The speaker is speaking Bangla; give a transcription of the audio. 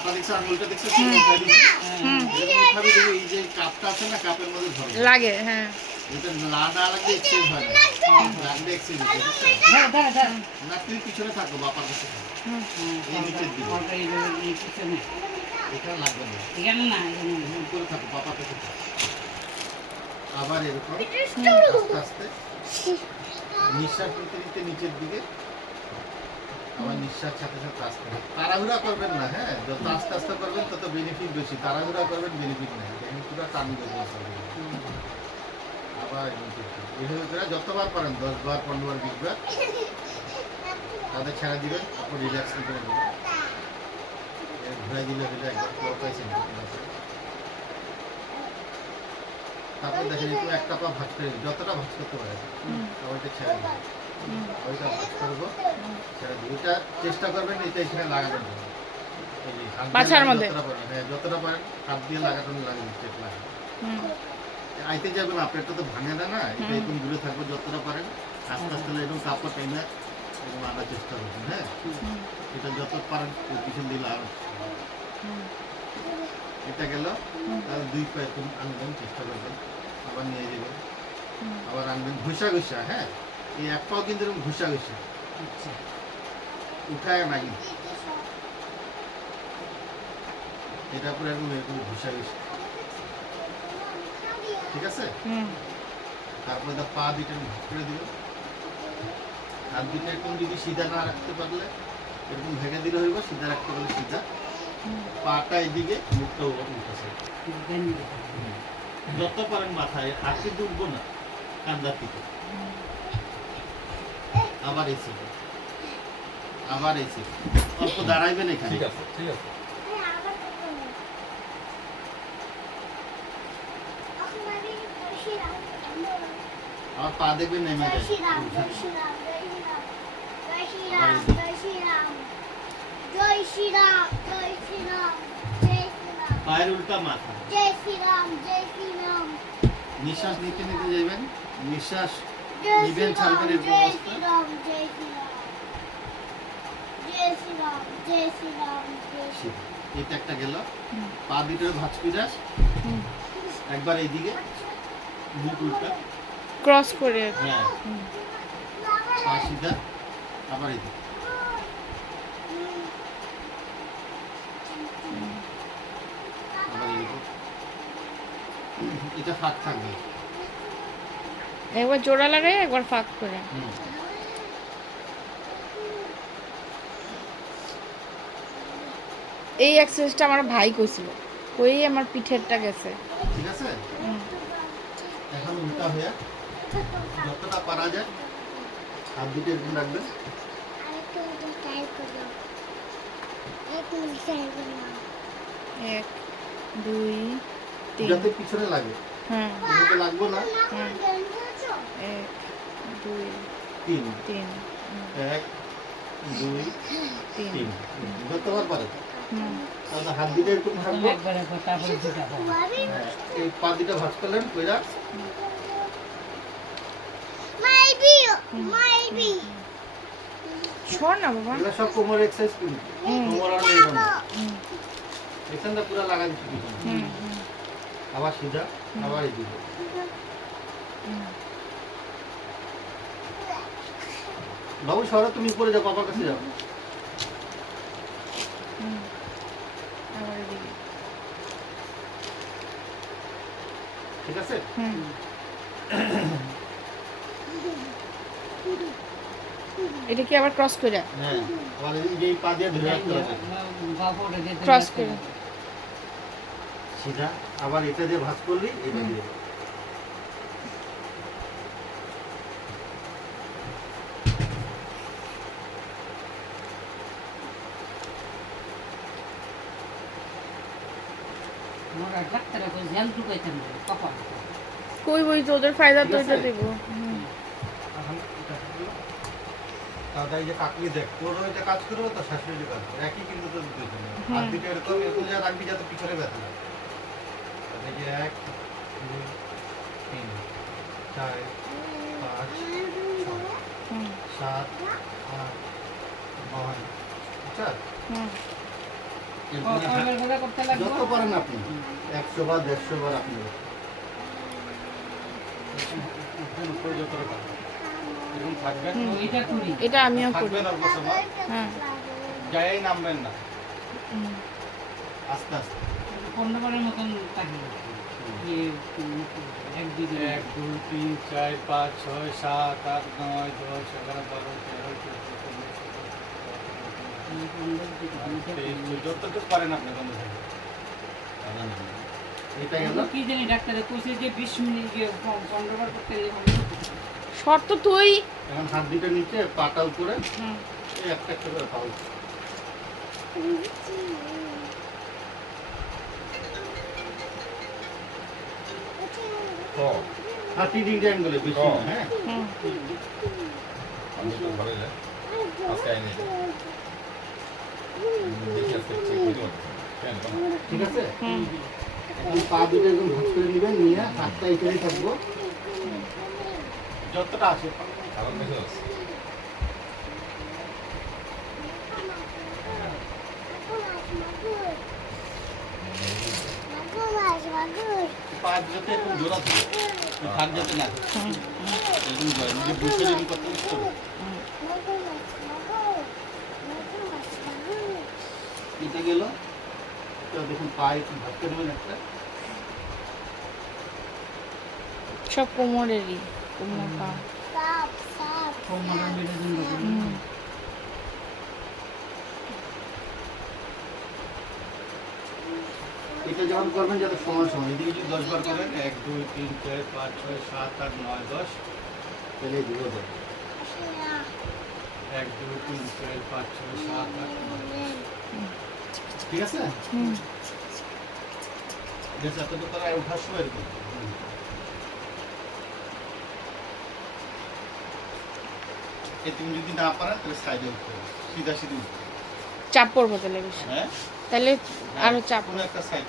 পাটা দেখছো আঙুলটা দেখছো এই যে কাপটা আছে না কাপের মধ্যে ধরে লাগে। হ্যাঁ, এটা না লাগলে এক্সচেঞ্জ হয় না, লাগলে এক্সচেঞ্জ হয় না। তুমি পিছনে থাকো বাপার কাছে এই নিচের দিকে এখানে লাগবে না, উপরে থাকো বাপার কাছে থাকো। আবার এরকম আস্তে আস্তে নিঃশ্বাস নিতে নিতে নিচের দিকে, আবার নিঃশ্বাস সাথে সাথে আস্তে তাড়াহুড়া করবেন না। হ্যাঁ, যত আস্তে আস্তে করবেন তত বেনিফিট বেশি, তাড়াহুড়া করবেন বেনিফিট নেই, পুরো টান দেবেন। আবার এইভাবে করে যতবার পারেন 10 বার 15 বার 20 বার তাদের ছেড়ে দিবেন, তারপর রিল্যাক্স করে দেবেন। ঘুরাই দিলে হলে একবার ক্লক পাইছেন, তারপর দেখেন একটু একটা পা ভাঁজ করে যতটা ভাঁজ করতে পারে ওইটা ছেড়ে দিবেন, ওইটা ভাঁজ করবো ছেড়ে দিই। ওইটা চেষ্টা করবেন এটা এখানে লাগানোর জন্য, পাছার মধ্যে হ্যাঁ যতটা পারেন হাত দিয়ে লাগানো লাগে, স্টেপ লাগে আইতে যাবেন। আপনারটা তো ভাঙে না, না এটা এরকম দূরে থাকবে যতটা পারেন আস্তে আস্তে এরকম কাপড় টাইনা এরকম আনার চেষ্টা করবেন। হ্যাঁ, এটা যত পারেন পিছন দিয়ে লাগানো। এটা গেল, তাহলে 2 পা এরকম আনবেন, চেষ্টা করবেন, আবার নিয়ে যাবেন, আবার আনবেন ঘুষা ঘুষা। হ্যাঁ, এই এক পাও কিন্তু এরকম ঘুষা ঘুষা উঠায় না, কিন্তু এটা পুরো এরকম এরকম ঘুষা ঘুষা, ঠিক আছে? তারপরে পা দুইটা ভাগ করে দিল, হাত দুইটা এরকম যদি সিধা না রাখতে পারলে এরকম ভেঙে দিলে হইব, সিধা রাখতে পারলে সিধা, পাটা এদিকে মুখটা উঠেছে যত পারেন মাথায়, হাতে ডুববো না কান্দার দিকে। আবার এই সিধা, আবার এই সিধা, অল্প দাঁড়াইবেন এখানে, ঠিক আছে? ঠিক আছে, আমার পা দেখবেন নেমে যায়, পায়ের উল্টা মাথা, নিঃশ্বাস নিতে নিতে যাবেন, নিঃশ্বাস নিবেন ছাড়বেন এরকম অবস্থা। এটা একটা গেল, পা দুটোর ভাঁজ করে একবার এইদিকে মুখ উল্টা ক্রস করে, হ্যাঁ পা সিধা, আবার এইদিকে এটা ফাঁক থাকবে, একবার জোড়া লাগাই একবার ফাঁক করে। এই এক্সারসাইজটা আমার ভাই কইছিল, কই আমার পিঠেরটা গেছে। ঠিক আছে, এখন উল্টা হয়ে যতটা পারা যায় হাত দুটো এরকম রাখবেন, এক দুই তিন, যাতে পিছনে লাগে। হ্যাঁ এদিকে লাগবে না। এক দুই তিন, তিন, 1 2 তিন, 3 যতবার পারে। তাহলে হাত দুটো এরকম রাখবো, এই পা দুটো ভাঁজ করলেন কইরা ছড় না বাবা, এগুলো সব কোমর এক্সারসাইজ করি, কোমর আর মেরুদণ্ড এখানটা পুরো লাগা দিচ্ছি, আবার সিধা, আবার এদিকে বাবু সরো, তুমি উপরে যাও, বাবার কাছে যাও, আবার এদিকে, ঠিক আছে? এটা কি আবার ক্রস করে? হ্যাঁ, আবার এই পা দিয়ে ধরে রাখতে হবে, ক্রস করে সিধা, আবার এটা দিয়ে ভাঁজ করলি এটা দিয়ে কই বই তো ওদের ফায়দা তো এটা দেব। দাদা এই যে কাকলি দেখ, তোর ওইটা কাজ করবো তো শাশুড়ি কাজ করবে, একই কিন্তু তোর দুজনে হাত দুটো এরকম এরকম যা রাখবি যাতে পিছনে ব্যথা লাগে। এই যে 1 2 3 4 5 6 7 8 9, আচ্ছা এরপরে যত পারেন আপনি 100 বার 150 বার আপনি এটা আমিও করি। থাকবেন অল্প সময়, হ্যাঁ যাই নামবেন না, হুম। আস্তে আস্তে 15 মতন থাকি। যে 1 2 1 2 3 4 5 6 7 8 9 10 11 12 13 14 যতটুকু পারেন আপনি বন্ধ থাকবেন। এটা গেল। কি জানি ডাক্তারে কইছে যে 20 মিনিট যে 15 বার করতে শর্ত তুই এখন হাত দুটো নিচে, পাটা উপরে, হুম। এই একটা একটা করে পাও। তো 30 ডিগ্রি অ্যাঙ্গেলে বেশি না, হ্যাঁ হুম। আমি তো ভালো যায় আজকে আইনি দেখি আজকে চেক করতে পারছি কেন ঠিক আছে। হুম। এখন পা দুটো একদম ভাঁজ করে নেবেন, নিয়ে হাতটা এখানে থাকবো যতটা আসে। কারণ দেখো পা যাতে একদম জোড়া থাকে, থাক যাতে না হুম। একদম জোড়া, নিজে বুঝতে যদি করতে বুঝতে হবে। এটা গেল। তো দেখুন পা একটু ভাঁজ করে নেবেন একটা। সব কোমরেরই, কোমর পা। কোমরের মেডিসিন দেবো। হুম। এটা যখন করবেন যাতে সময় সময়, এদিকে যদি 10 বার করেন 1 2 3 4 5 6 7 8 9 10, তাহলে দিব দেয় 1 2 3 4 5 6 7 8 9 10। ঠিক আছে। হুম। বেশ এতটুকু করা ওঠার সময় এরকম। তুমি যদি না পারেন তাহলে সাইডে উঠতে হবে, সিধা সিধি উঠতে হবে। চাপ পড়বো তাহলে বেশি, হ্যাঁ তাহলে আরো চাপ। কোনো একটা সাইড